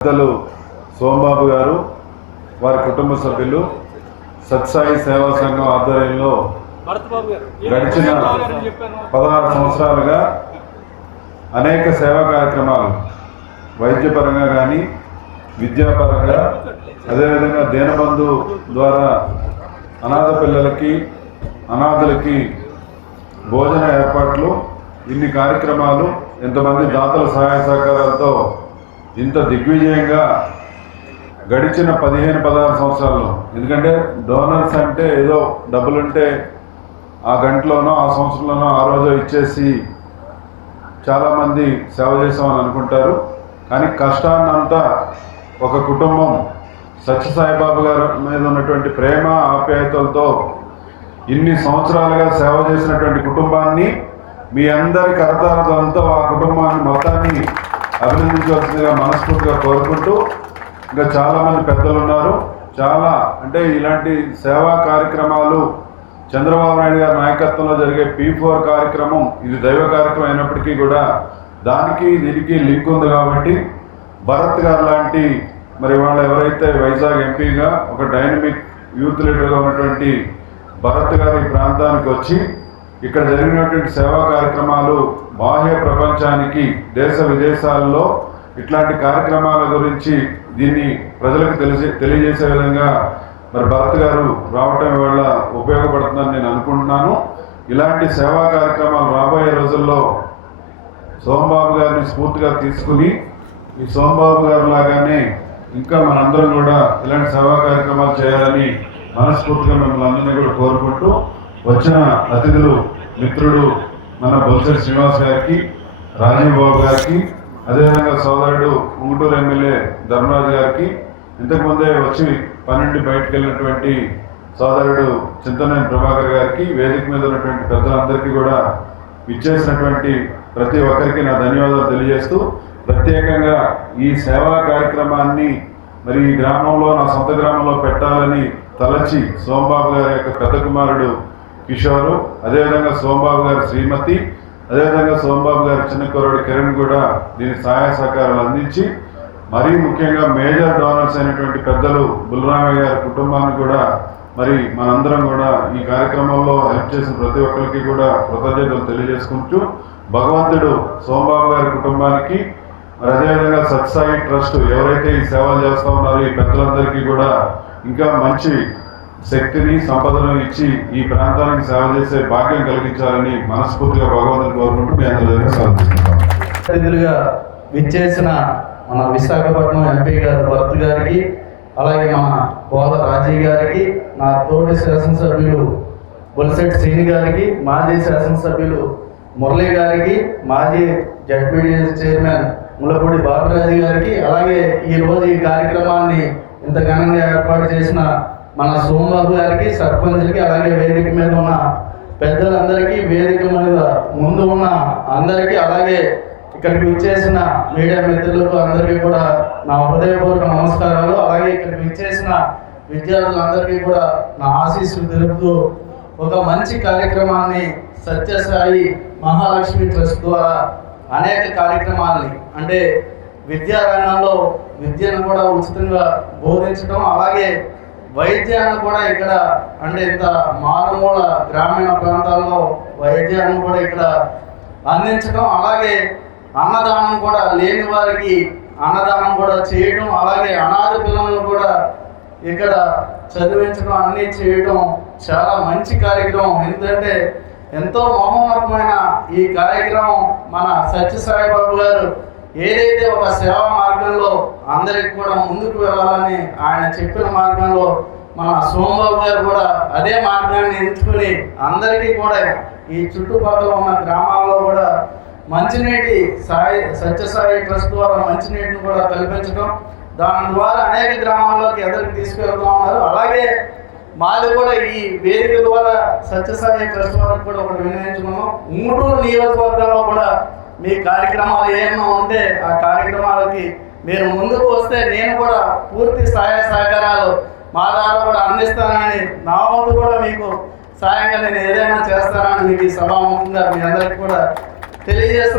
పెద్దలు సోమబాబు గారు వారి కుటుంబ సభ్యులు సత్సాయి సేవా సంఘం ఆధ్వర్యంలో గడిచిన పదహారు సంవత్సరాలుగా అనేక సేవా కార్యక్రమాలు వైద్యపరంగా కానీ విద్యాపరంగా అదేవిధంగా దీనబంధు ద్వారా అనాథ పిల్లలకి అనాథలకి భోజన ఏర్పాట్లు ఇన్ని కార్యక్రమాలు ఇంతమంది దాతల సహాయ సహకారాలతో ఇంత దిగ్విజయంగా గడిచిన పదిహేను పదహారు సంవత్సరాల్లో. ఎందుకంటే డోనర్స్ అంటే ఏదో డబ్బులుంటే ఆ గంటలోనో ఆ సంవత్సరంలోనో ఆ రోజు ఇచ్చేసి చాలామంది సేవ చేసామని అనుకుంటారు. కానీ కష్టాన్నంతా ఒక కుటుంబం సత్యసాయిబాబు గారి మీద ఉన్నటువంటి ప్రేమ ఆప్యాయతలతో ఇన్ని సంవత్సరాలుగా సేవ చేసినటువంటి కుటుంబాన్ని మీ అందరి కరతాలతో ఆ కుటుంబాన్ని మొత్తాన్ని అభినందించవలసిందిగా మనస్ఫూర్తిగా కోరుకుంటూ ఇంకా చాలామంది పెద్దలు ఉన్నారు చాలా అంటే ఇలాంటి సేవా కార్యక్రమాలు చంద్రబాబు నాయుడు గారి నాయకత్వంలో జరిగే పీ ఫోర్ కార్యక్రమం ఇది దైవ కార్యక్రమం అయినప్పటికీ కూడా దానికి దీనికి లింక్ ఉంది కాబట్టి భరత్ గారు లాంటి మరి వాళ్ళు ఎవరైతే వైజాగ్ ఎంపీగా ఒక డైనమిక్ యూత్ లీడర్గా ఉన్నటువంటి భరత్ గారి ప్రాంతానికి వచ్చి ఇక్కడ జరిగినటువంటి సేవా కార్యక్రమాలు బాహ్య ప్రపంచానికి దేశ విదేశాల్లో ఇట్లాంటి కార్యక్రమాల గురించి దీన్ని ప్రజలకు తెలిసే తెలియజేసే విధంగా మరి భరత్ గారు రావటం వల్ల ఉపయోగపడుతుందని నేను అనుకుంటున్నాను. ఇలాంటి సేవా కార్యక్రమాలు రాబోయే రోజుల్లో సోమబాబు గారిని స్ఫూర్తిగా తీసుకుని ఈ సోమబాబు గారు లాగానే ఇంకా మనందరం కూడా ఇలాంటి సేవా కార్యక్రమాలు చేయాలని మనస్ఫూర్తిగా మిమ్మల్ని అందరినీ కూడా కోరుకుంటూ వచ్చిన అతిథులు మిత్రుడు మన బొత్సరి శ్రీనివాస్ గారికి రాజీవ్ బాబు గారికి అదేవిధంగా సోదరుడు ఉంగుటూరు ఎమ్మెల్యే ధర్మరాజు గారికి ఇంతకుముందే వచ్చి పన్నెండు బయటకు వెళ్ళినటువంటి సోదరుడు చింతనేని ప్రభాకర్ గారికి వేదిక మీద ఉన్నటువంటి పెద్దలందరికీ కూడా ఇచ్చేసినటువంటి ప్రతి ఒక్కరికి నా ధన్యవాదాలు తెలియజేస్తూ ప్రత్యేకంగా ఈ సేవా కార్యక్రమాన్ని మరి ఈ గ్రామంలో నా సొంత గ్రామంలో పెట్టాలని తలచి సోమబాబు గారి యొక్క పెద్ద కుమారుడు కిషోరు అదేవిధంగా సోమబాబు గారి శ్రీమతి అదేవిధంగా సోమబాబు గారి చిన్న కుర్రాడు కిరణ్ కూడా దీని సహాయ సహకారాలు అందించి మరీ ముఖ్యంగా మేజర్ డోనర్స్ అయినటువంటి పెద్దలు బుల్రామయ్య గారి కుటుంబాన్ని కూడా మరి మనందరం కూడా ఈ కార్యక్రమంలో హెల్ప్ చేసిన ప్రతి ఒక్కరికి కూడా కృతజ్ఞతలు తెలియజేసుకుంటూ భగవంతుడు సోమబాబు గారి కుటుంబానికి మరి అదేవిధంగా సత్సాయి ట్రస్ట్ ఎవరైతే ఈ సేవలు చేస్తూ ఉన్నారో ఈ పెద్దలందరికీ కూడా ఇంకా మంచి శక్తిని సంపదను ఇచ్చి ఈ ప్రాంతానికి సేవ చేసే భాగ్యం కలిగించాలని మనస్ఫూర్తిగా భగవంతుని కోరుకుంటూ మీ అందరి దగ్గర విచ్చేసిన మన విశాఖపట్నం ఎంపీ గారు భరత్ గారికి అలాగే మన బోధ రాజీ గారికి నా తోటి శాసనసభ్యులు బొలిసెట్ శ్రీని గారికి మాజీ శాసనసభ్యులు మురళి గారికి మాజీ జడ్పీడీ చైర్మన్ ములపూడి బాబురాజు గారికి అలాగే ఈ రోజు ఈ కార్యక్రమాన్ని ఇంత ఘనంగా ఏర్పాటు చేసిన మన సోమబాబు గారికి సర్పంచ్కి అలాగే వేదిక మీద ఉన్న పెద్దలందరికీ వేదిక మీద ముందు ఉన్న అందరికీ అలాగే ఇక్కడికి విచ్చేసిన మీడియా మిత్రులకు అందరికీ కూడా నా హృదయపూర్వక నమస్కారాలు. అలాగే ఇక్కడికి విచ్చేసిన విద్యార్థులందరికీ కూడా నా ఆశీస్సులు తెలుపుతూ ఒక మంచి కార్యక్రమాన్ని సత్యసాయి మహాలక్ష్మి ట్రస్ట్ ద్వారా అనేక కార్యక్రమాలని అంటే విద్యారంగంలో విద్యను కూడా ఉచితంగా బోధించడం అలాగే వైద్యాన్ని కూడా ఇక్కడ అంటే ఇంత మారుమూల గ్రామీణ ప్రాంతాల్లో వైద్యాన్ని కూడా ఇక్కడ అందించడం అలాగే అన్నదానం కూడా లేని వారికి అన్నదానం కూడా చేయడం అలాగే అనాథ పిల్లలను కూడా ఇక్కడ చదివించడం అన్నీ చేయడం చాలా మంచి కార్యక్రమం. ఎందుకంటే ఎంతో మహోన్నతమైన ఈ కార్యక్రమం మన సత్యసాయిబాబు గారు ఏదైతే ఒక సేవా మార్గంలో అందరికి కూడా ముందుకు వెళ్ళాలని ఆయన చెప్పిన మార్గంలో మన సోమబాబు గారు కూడా అదే మార్గాన్ని ఎంచుకుని అందరికీ కూడా ఈ చుట్టుపక్కల ఉన్న గ్రామాల్లో కూడా మంచినీటి సాయి సత్యసాయి ట్రస్ట్ ద్వారా మంచినీటిని కూడా కల్పించడం దాని ద్వారా అనేక గ్రామాల్లోకి ఎదరికి తీసుకెళ్తా ఉన్నారు. అలాగే మాది కూడా ఈ వేదిక ద్వారా సత్యసాయి ట్రస్ట్ వారికి కూడా ఒకటి వినియోగించుకున్నాం. ఉంగుటూరు నియోజకవర్గంలో కూడా మీ కార్యక్రమాలు ఏమైనా ఉంటే ఆ కార్యక్రమాలకి మీరు ముందుకు వస్తే నేను కూడా పూర్తి సహాయ సహకారాలు మా ద్వారా కూడా అందిస్తానని నా వంతు కూడా మీకు సాయంగా నేను ఏదైనా చేస్తానని మీకు సభాముఖంగా మీ అందరికీ కూడా తెలియజేస్తున్నాను.